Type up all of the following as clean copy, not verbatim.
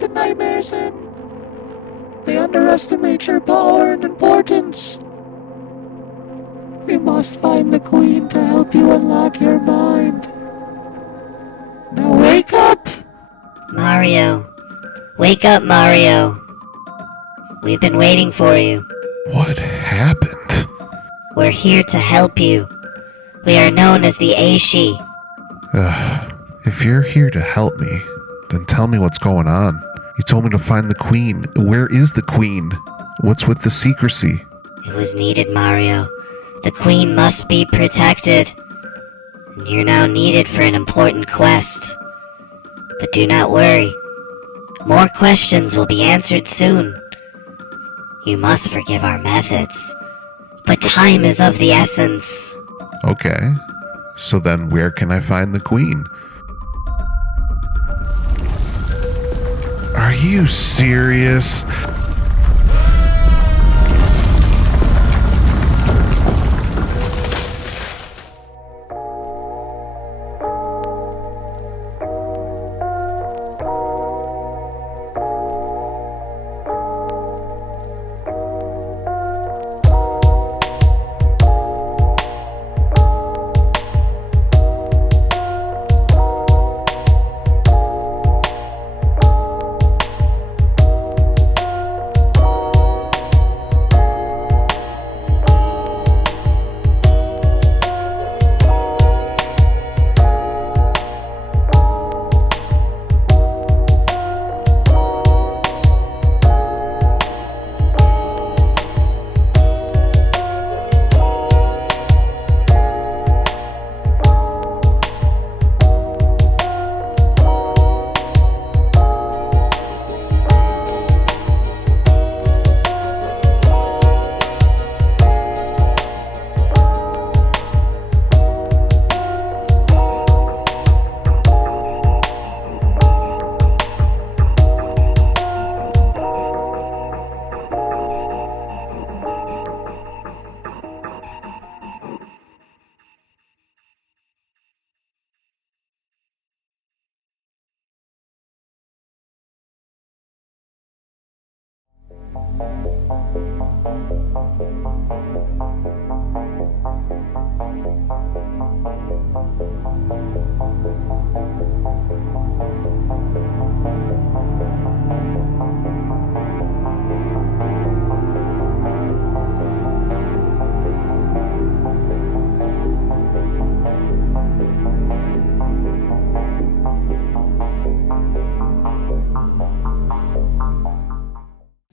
let the nightmares in. They underestimate your power and importance. We must find the Queen to help you unlock your mind. Now wake up! Mario. Wake up, Mario. We've been waiting for you. What happened? We're here to help you. We are known as the Aes Sídhe. If you're here to help me, then tell me what's going on. You told me to find the Queen. Where is the Queen? What's with the secrecy? It was needed, Mario. The Queen must be protected. And you're now needed for an important quest. But do not worry. More questions will be answered soon. You must forgive our methods. But time is of the essence. Okay. So then where can I find the Queen? Are you serious?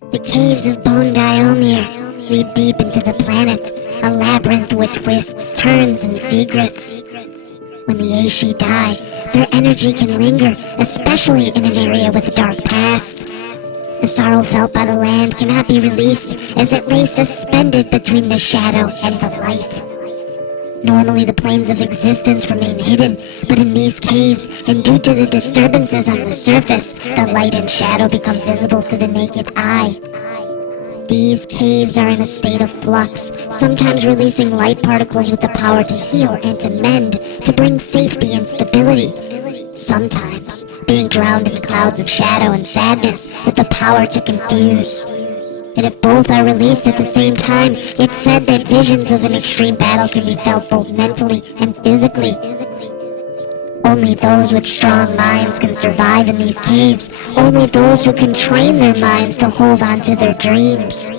The caves of Bone Dìomhair lead deep into the planet, a labyrinth with twists, turns, and secrets. When the Aes Sídhe die, their energy can linger, especially in an area with a dark past. The sorrow felt by the land cannot be released, as it lay suspended between the shadow and the light. Normally the planes of existence remain hidden, but in these caves, and due to the disturbances on the surface, the light and shadow become visible to the naked eye. These caves are in a state of flux, sometimes releasing light particles with the power to heal and to mend, to bring safety and stability. Sometimes being drowned in clouds of shadow and sadness with the power to confuse. And if both are released at the same time, it's said that visions of an extreme battle can be felt both mentally and physically. Only those with strong minds can survive in these caves. Only those who can train their minds to hold on to their dreams.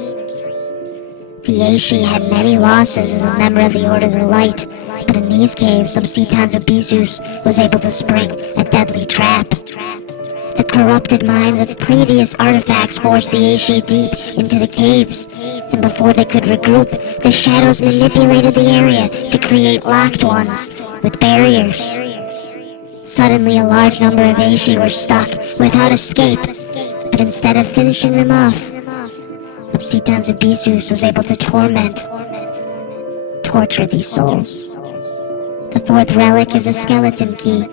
The Aes Sídhe had many losses as a member of the Òrdugh Truaillidh, but in these caves, Unseelie was able to spring a deadly trap. The corrupted minds of previous artifacts forced the Aes Sídhe deep into the caves, and before they could regroup, the shadows manipulated the area to create locked ones with barriers. Suddenly, a large number of Aes Sídhe were stuck without escape, but instead of finishing them off, Unseelie was able to torture these souls. The fourth relic is a skeleton key,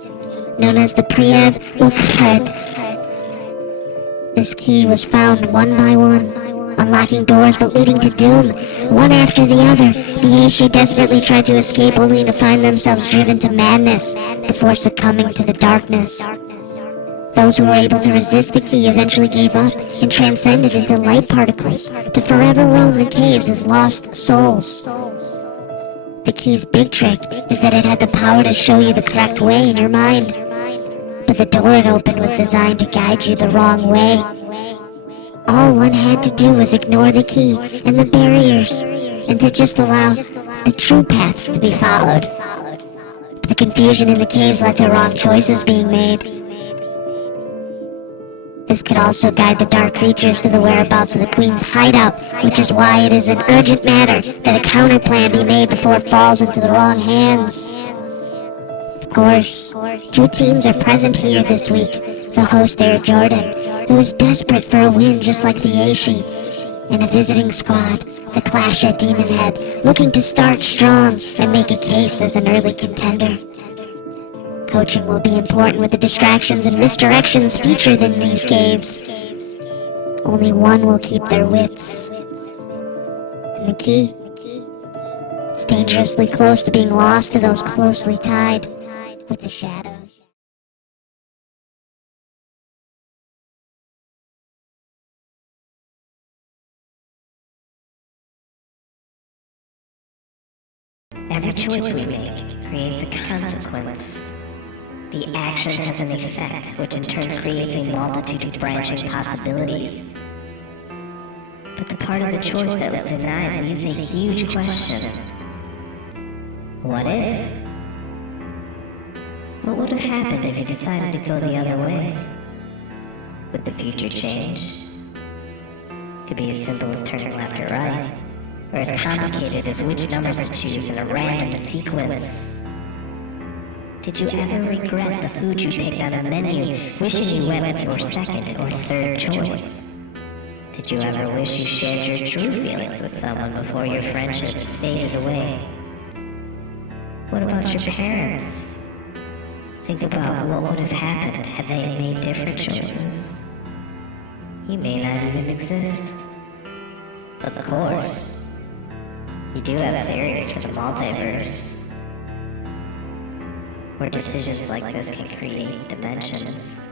known as the Priyev Ukhred. This key was found one by one, unlocking doors but leading to doom. One after the other, the Aes Sídhe desperately tried to escape only to find themselves driven to madness before succumbing to the darkness. Those who were able to resist the key eventually gave up and transcended into light particles to forever roam the caves as lost souls. The key's big trick is that it had the power to show you the correct way in your mind. But the door it opened was designed to guide you the wrong way. All one had to do was ignore the key and the barriers, and to just allow the true path to be followed. But the confusion in the caves led to wrong choices being made. This could also guide the dark creatures to the whereabouts of the Queen's hideout, which is why it is an urgent matter that a counterplan be made before it falls into the wrong hands. Of course, two teams are present here this week. The host Air Jordan, who is desperate for a win just like the Aes, and a visiting squad, the Clash at Demon Head, looking to start strong and make a case as an early contender. Coaching will be important with the distractions and misdirections featured in these caves. Only one will keep their wits. And the key? It's dangerously close to being lost to those closely tied with the shadows. Every choice we make creates a consequence. The action has an effect, which in turn creates a multitude of branching possibilities. But the part of the choice that was denied leaves a huge question. What if? What would have happened if you decided to go the other way? Would the future change? Could be as simple as turning left or right, or as complicated as which numbers to choose in a random sequence. Did you ever regret the food you picked on a menu, wishing you went with your second or third choice? Did you ever wish you shared your true feelings with someone before your friendship faded away? What about your parents? Think about what would have happened had they made different choices. You may not even exist. Of course, you do have theories for the multiverse, where decisions like this can create dimensions.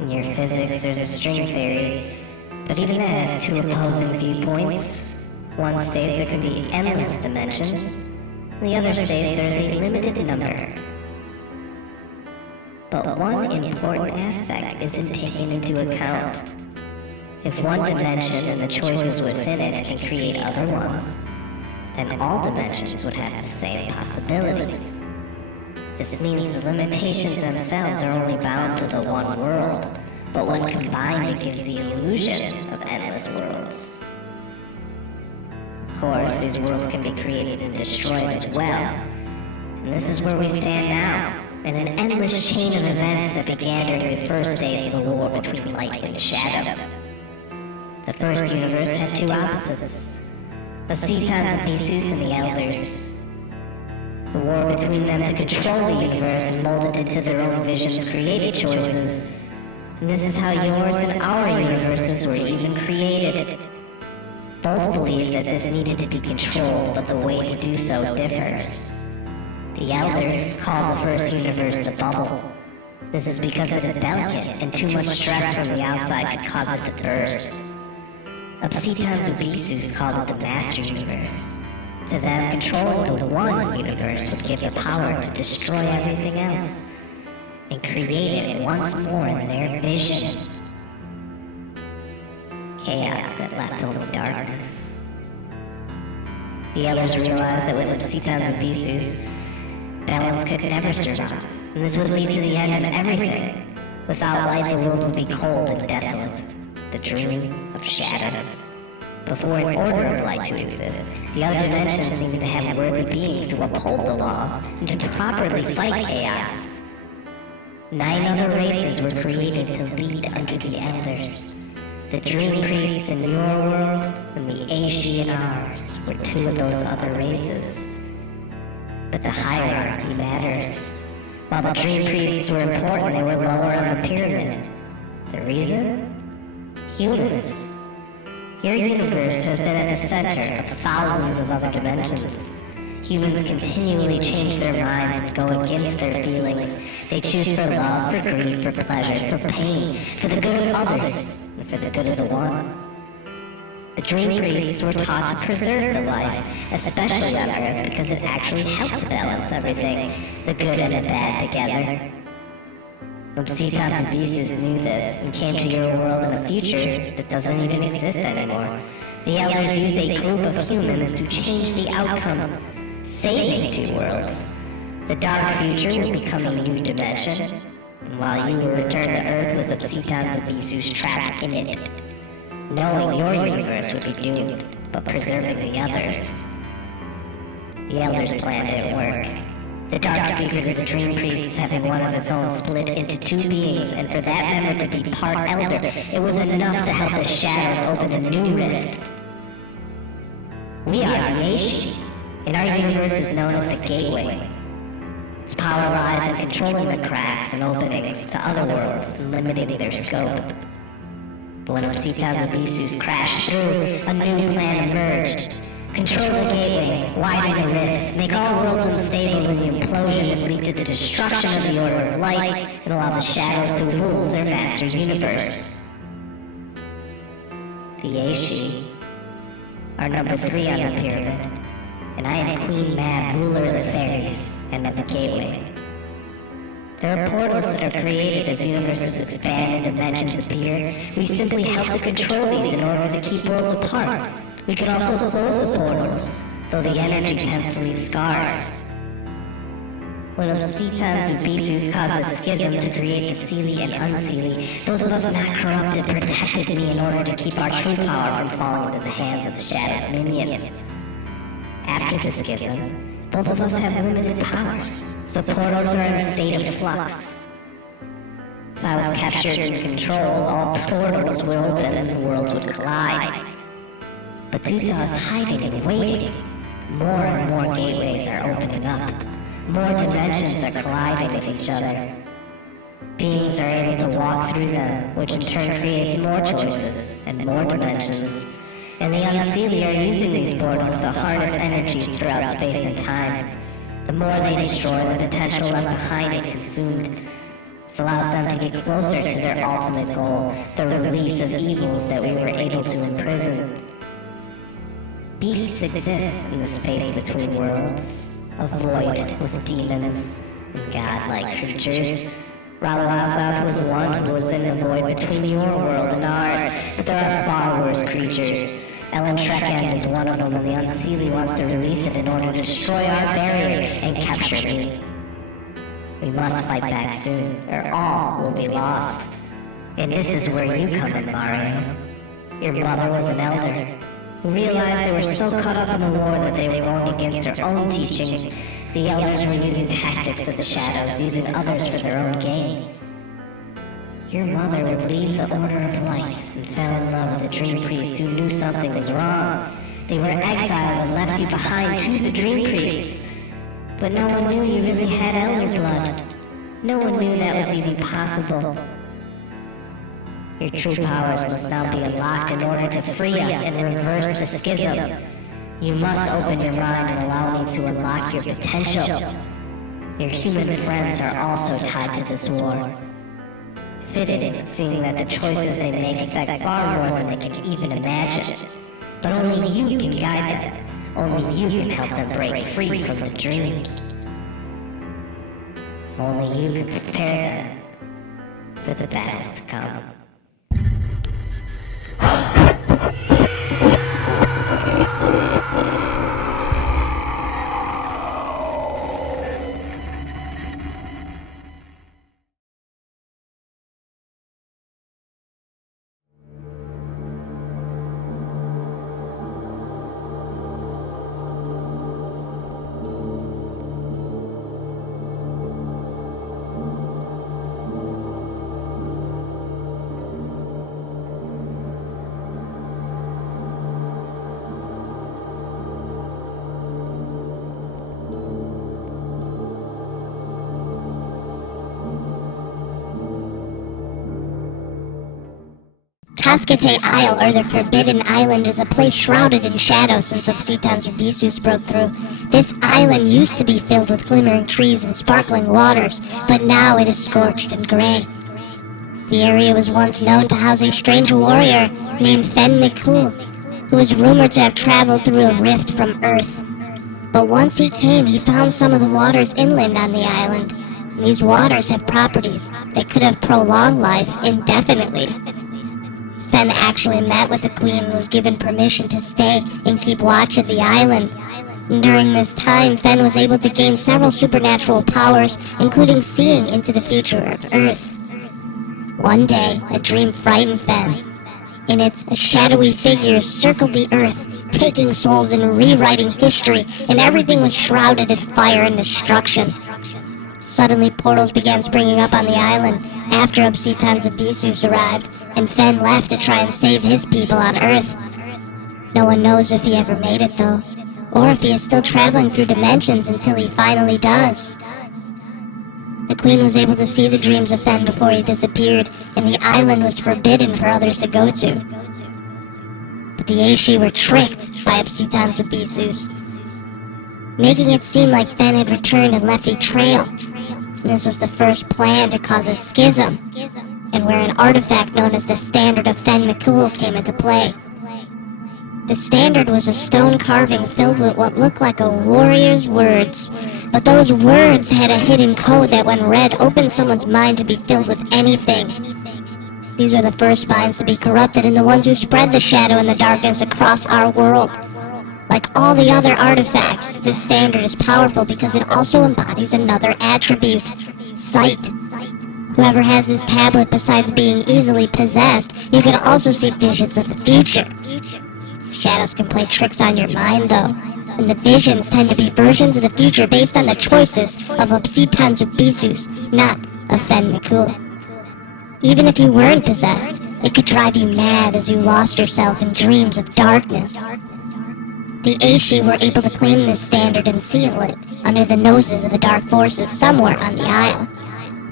In your physics, there's a string theory, but even that has two opposing viewpoints. One states there can be endless dimensions, and the other states there's a limited number. But one important aspect isn't taken into account. If one dimension and the choices within it can create other ones, then all dimensions would have the same possibilities. This means the limitations themselves are only bound to the one world, but when combined it gives the illusion of endless worlds. Of course, these worlds can be created and destroyed as well, and this is where we stand now, in an endless chain of events that began during the first days of the war between light and shadow. The first universe had two opposites, of Cetons and Theseus and the Elders. The war between them to control the universe and mold it into their own visions created choices. And this is how yours and our universes were even created. Both believe that this needed to be controlled, but the way to do so differs. The Elders call the first universe the bubble. This is because it is delicate, and too much stress from the outside could cause it to burst. Obsitons Ubisus called it the Master Universe. To them, controlling the one universe would give the power to destroy everything else, and create it once more in their vision. Chaos that left only darkness. The others realized that with Obsitons Ubisus, balance could never survive, and this would lead to the end of everything. Without light, the world would be cold and desolate, the dream of shadows. Before an order of light to exist, the other dimensions needed to have worthy beings to uphold the laws and to properly fight chaos. 9 other races were created to lead under the Elders. The Dream Priests in your world and the Aes in ours were 2 of those other races. But the hierarchy matters. While the Dream Priests were important, they were lower on the pyramid. The reason? Humans. Your universe has been at the center of thousands of other dimensions. Humans continually change their minds and go against their feelings. They choose for love, for greed, for pleasure, for pain, for the good of others, and for the good of the one. The dream priests were taught to preserve the life, especially on Earth, because it actually helped to balance everything, the good and the bad together. Unseelie and Beasts knew this and came to your world in a future that doesn't even exist anymore. The elders used a group of humans to change the outcome, saving two worlds. The dark future will become a new dimension, and while you will return to Earth with Unseelie and Beasts trapped in it, knowing your universe would be doomed, but preserving the others. The elders' plan didn't work. The dark secret of the dream priests having one of its own split into two beings, and for that member to be part elder, it was enough to help the shadows open a new rift. We are the Aes Sídhe, and our universe is known as the Gateway. Its power lies in controlling the cracks and openings to other worlds and limiting their scope. But when Unseelie and Beasts crashed through, a new plan emerged. Control the gateway, widen the rifts, make all worlds unstable, and the implosion would lead to the destruction of the Order of Light and allow the shadows to rule their master universe. The Aes Sídhe are number 3 on the pyramid, and I am Queen Mab, ruler of the fairies, and of the gateway. There are portals that are created as universes expand and dimensions appear. We simply help to control these in order to keep worlds apart. We could also close the portals, though the energy tends to leave scars. When Unseelie and Beasts caused the schism to create the Seelie and Unseelie, those of us not corrupted protected me in order to keep our true power from falling into the hands of the Shadow's minions. After the schism, both of us have limited powers, so portals are in a state of flux. If I was captured and controlled, all portals would open and the worlds would collide. But due to us hiding and waiting, more and more gateways are opening up. More dimensions are colliding with each other. Beings are able to walk through them, which in turn creates more choices and more dimensions. And the Unseelie are using these portals to harness energies throughout space and time. The more they destroy, the potential left behind is consumed. This allows them to get closer to their ultimate goal, the release of evils that we were able to imprison. Beasts exist in the space between worlds, a void with demons and godlike creatures. Ralawazov was one who was in the void between your world and ours, but there are far worse creatures. Ellen Trekend is one of them, and the Unseelie wants to release it in order to destroy our barrier and capture me. We must fight back soon, or all will be lost. And this is where you come in, Mario. Your mother was an elder who realized they were so caught up in the war that they were going against their own teachings. The elders were using tactics of the shadows, using others for their own gain. Your mother would leave the Order of Light and fell in love with the Dream Priest who knew something was wrong. They were exiled and left you behind to the Dream Priests. But no one knew you really had elder blood. No one knew that was even possible. Your true powers must now be unlocked in order to free us and reverse the schism. You must open your mind and allow me to unlock your potential. Your human friends are also tied to this war. Fitting, seeing that the choices they make affect far more than they can even imagine. But only you can guide them. Only you can help them break free from the dreams. Only you can prepare them for the battles to come. Coiscthe Isle, or the Forbidden Island, is a place shrouded in shadow since Unseelie and Beasts broke through. This island used to be filled with glimmering trees and sparkling waters, but now it is scorched and gray. The area was once known to house a strange warrior named Fen McCool, who is rumored to have traveled through a rift from Earth. But once he came, he found some of the waters inland on the island. And these waters have properties that could have prolonged life indefinitely. Fen actually met with the Queen and was given permission to stay and keep watch of the island. And during this time, Fen was able to gain several supernatural powers, including seeing into the future of Earth. One day, a dream frightened Fen. In it, a shadowy figure circled the Earth, taking souls and rewriting history, and everything was shrouded in fire and destruction. Suddenly, portals began springing up on the island after Obsidian's Abyssus arrived, and Fen left to try and save his people on Earth. No one knows if he ever made it, though, or if he is still traveling through dimensions until he finally does. The Queen was able to see the dreams of Fen before he disappeared, and the island was forbidden for others to go to. But the Aes Sídhe were tricked by Obsidian's Abyssus, making it seem like Fen had returned and left a trail. And this was the first plan to cause a schism, and where an artifact known as the Standard of Fen McCool came into play. The standard was a stone carving filled with what looked like a warrior's words, but those words had a hidden code that when read opened someone's mind to be filled with anything. These were the first minds to be corrupted and the ones who spread the shadow and the darkness across our world. Like all the other artifacts, this standard is powerful because it also embodies another attribute: sight. Whoever has this tablet, besides being easily possessed, you can also see visions of the future. Shadows can play tricks on your mind, though, and the visions tend to be versions of the future based on the choices of Obsidian's Abyssus, not of Fen McCool. Even if you weren't possessed, it could drive you mad as you lost yourself in dreams of darkness. The Aes Sídhe were able to claim this standard and seal it under the noses of the dark forces somewhere on the isle.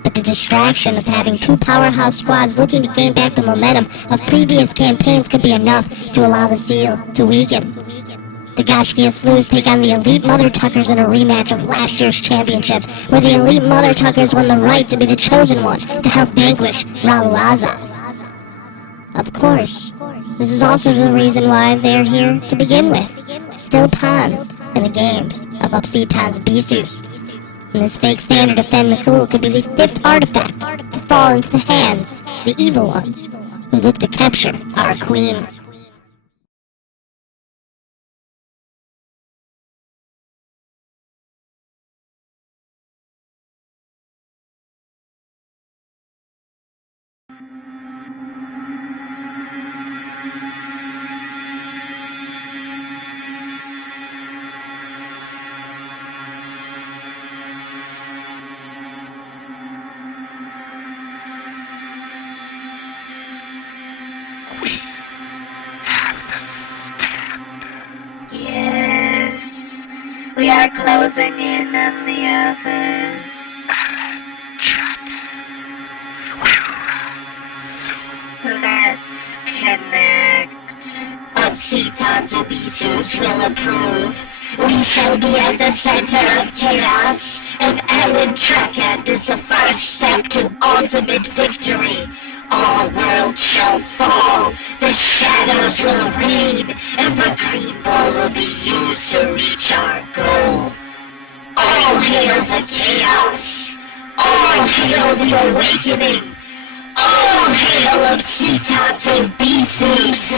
But the distraction of having two powerhouse squads looking to gain back the momentum of previous campaigns could be enough to allow the seal to weaken. The Gashkia Slews take on the Elite Mother Tuckers in a rematch of last year's championship, where the Elite Mother Tuckers won the right to be the chosen one to help vanquish Raluaza. Of course, this is also the reason why they're here to begin with, still pawns in the games of Obsidian's Abyssus. And this fake standard of Fen McCool could be the fifth artifact to fall into the hands of the evil ones who look to capture our queen. Yes, we are closing in on the others. Let's connect. Obsidian's Abyssus will approve. We shall be at the center of chaos, and Ellen Trekend is the first step to ultimate victory. All worlds shall fall, the shadows will reign, and the green ball will be used to reach our goal. All hail the chaos! All hail the awakening! All hail Obsidian's Abyssus!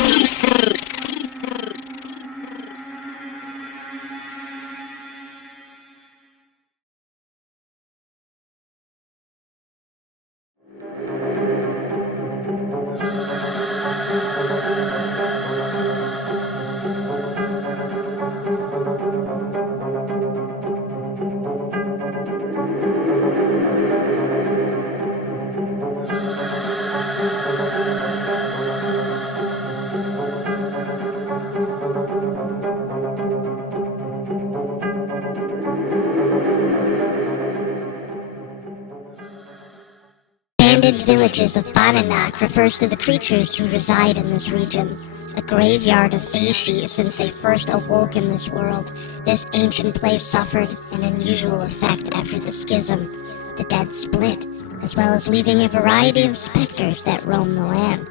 Abandoned villages of Bananach refers to the creatures who reside in this region. a graveyard of Aes since they first awoke in this world. This ancient place suffered an unusual effect after the schism. The dead split, as well as leaving a variety of specters that roam the land.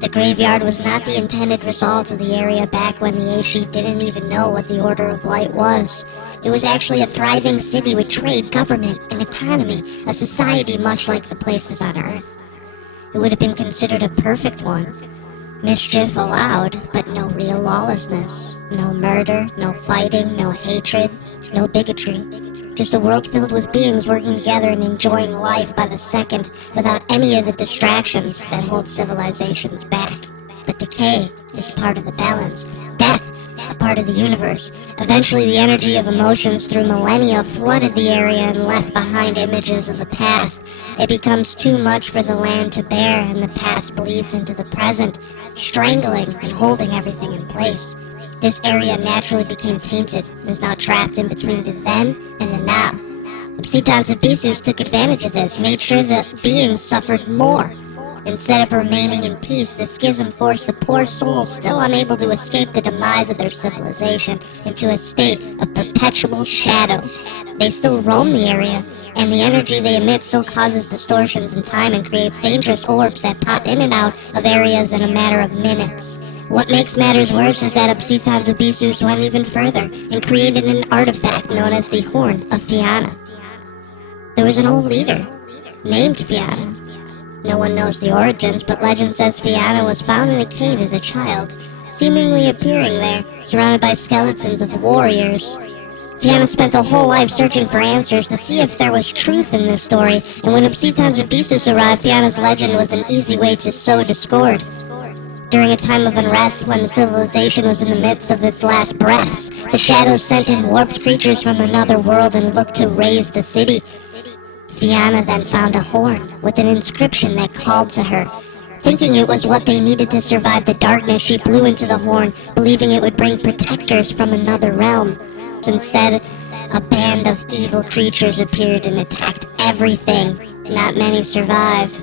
The graveyard was not the intended result of the area back when the Aes didn't even know what the Order of Light was. It was actually a thriving city with trade, government, and economy, a society much like the places on Earth. It would have been considered a perfect one. Mischief allowed, but no real lawlessness. No murder, no fighting, no hatred, no bigotry. Just a world filled with beings working together and enjoying life by the second without any of the distractions that hold civilizations back. But decay is part of the balance. Death, a part of the universe. Eventually the energy of emotions through millennia flooded the area and left behind images of the past. It becomes too much for the land to bear, and the past bleeds into the present, strangling and holding everything in place. This area naturally became tainted and is now trapped in between the then and the now. Obsidians of Bissus took advantage of this, made sure that beings suffered more. Instead of remaining in peace, the schism forced the poor souls still unable to escape the demise of their civilization into a state of perpetual shadow. They still roam the area, and the energy they emit still causes distortions in time and creates dangerous orbs that pop in and out of areas in a matter of minutes. What makes matters worse is that Obsidians of Bissus went even further and created an artifact known as the Horn of Fianna. There was an old leader named Fianna. No one knows the origins, but legend says Fianna was found in a cave as a child, seemingly appearing there, surrounded by skeletons of warriors. Fianna spent a whole life searching for answers to see if there was truth in this story, and when Obsidians of Bissus arrived, Fianna's legend was an easy way to sow discord. During a time of unrest, when the civilization was in the midst of its last breaths, the shadows sent in warped creatures from another world and looked to raise the city. Fianna then found a horn with an inscription that called to her. Thinking it was what they needed to survive the darkness, she blew into the horn, believing it would bring protectors from another realm. Instead, a band of evil creatures appeared and attacked everything. Not many survived.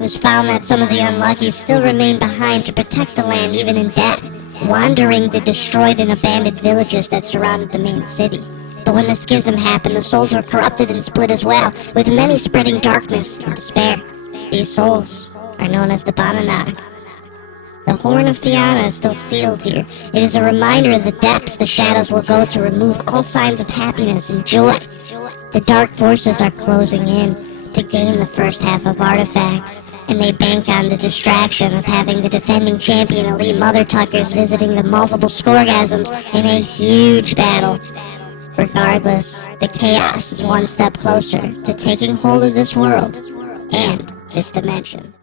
It was found that some of the unlucky still remained behind to protect the land even in death, wandering the destroyed and abandoned villages that surrounded the main city. But when the schism happened, the souls were corrupted and split as well, with many spreading darkness and despair. These souls are known as the Bananach. The Horn of Fianna is still sealed here. It is a reminder of the depths the shadows will go to remove all signs of happiness and joy. The dark forces are closing in to gain the first half of artifacts, and they bank on the distraction of having the defending champion Elite Mother Tuckers visiting the multiple Scorgasms in a huge battle. Regardless, the chaos is one step closer to taking hold of this world and this dimension.